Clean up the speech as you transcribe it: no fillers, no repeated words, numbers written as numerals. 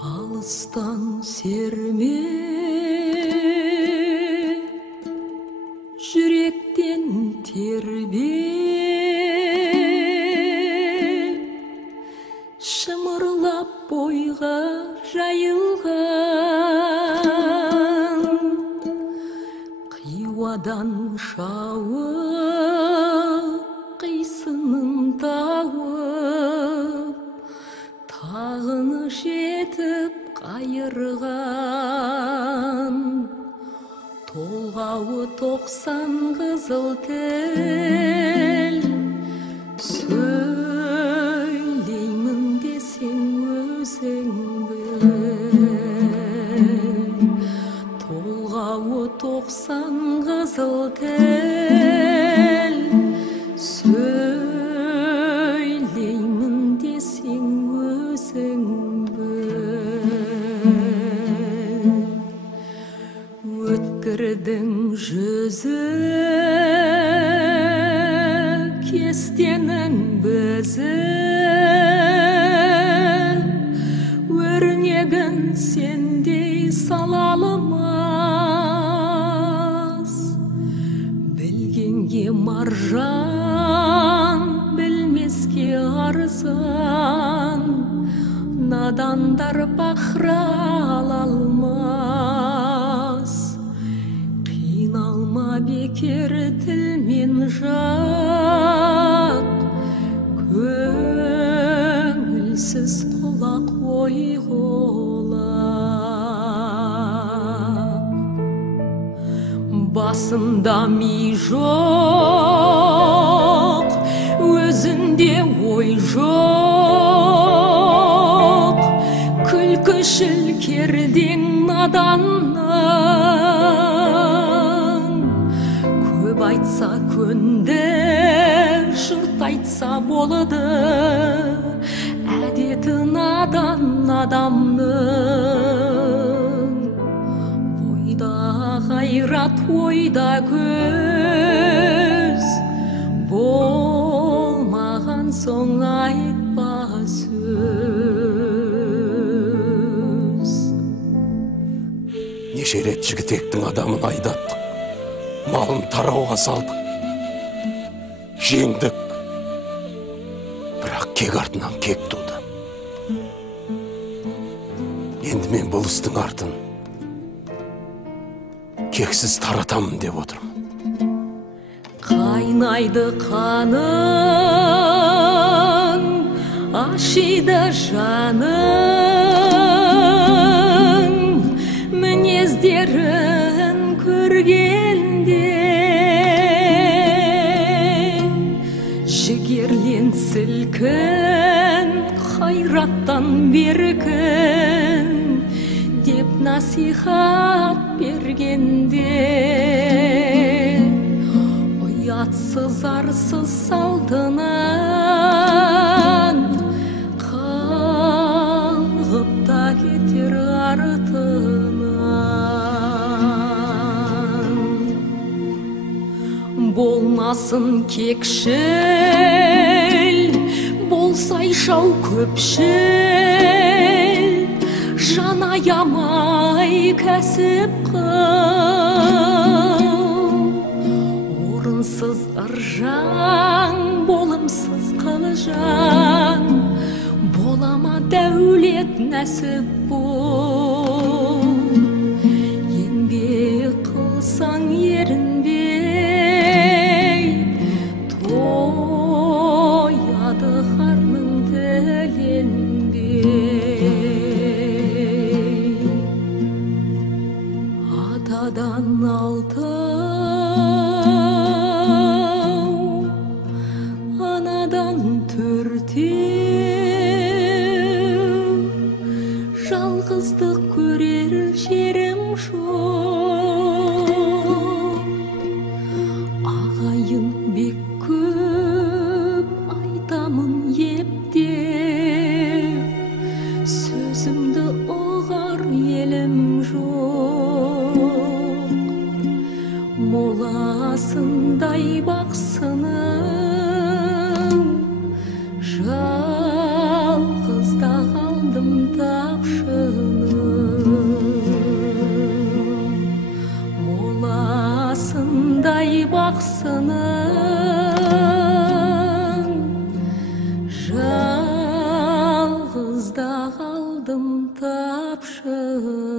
Алыстан серме, жүректен тербе, шымырлап бойға жайылған, қиуадан шауып, қисынын тауып, тағыны жетіп қайырған, толғауы 90 қызыл тіл, сөйлеймін десең өзің біл. Толғауы 90 қызыл тіл, сөйлеймін десең өзің өткірдің жүзі, кестенің бізі, өрнегін сендей салалымас. Білгенге маржан, білмеске арзан, надандар бақыра алмас. Қиналма бекер тілмен жат, көңілсіз құлақ ой қолақ. Басында ми жоқ, өзінде ой жоқ, күлкішіл кердең наданның. Көп айтса көнді, жұрт айтса болды, әдеті надан адамның. Бойда ғайрат, ойда көз, болмаған соң айтпа сөз. Неше рет жігітектің адамын айдаттық, малын тарауға салдық, жеңдік, бірақ кек артынан кек туды. Енді мен бұл істің артын кексіз таратамын деп отырмын. Қайнайды қаның, ашиды жаның, мінездерін көргенде жігерлен сілкін, қайраттан беркін деп насихат бергенде, ұятсыз арсыз салтынан қалғып та кетер артынан. Болмасын кекшіл, болсай шау көпшіл, жан аямай кәсіп қыл. Орынсыз ыржаң, болымсыз қылжан, болама дәулет нәсіп бол. Еңбек қылсаң ерінбей, тояды қарның тіленбей. Атадан алтау, анадан төртеу, жалғыздық көрер жерім жоқ. Ағайын бек көп, айтамын ептеп, сөзімді ұғар елім жоқ. Моласындай бақсының, жалғызда қалдым тапшы. бақсының жалғыз да қалдым тапшының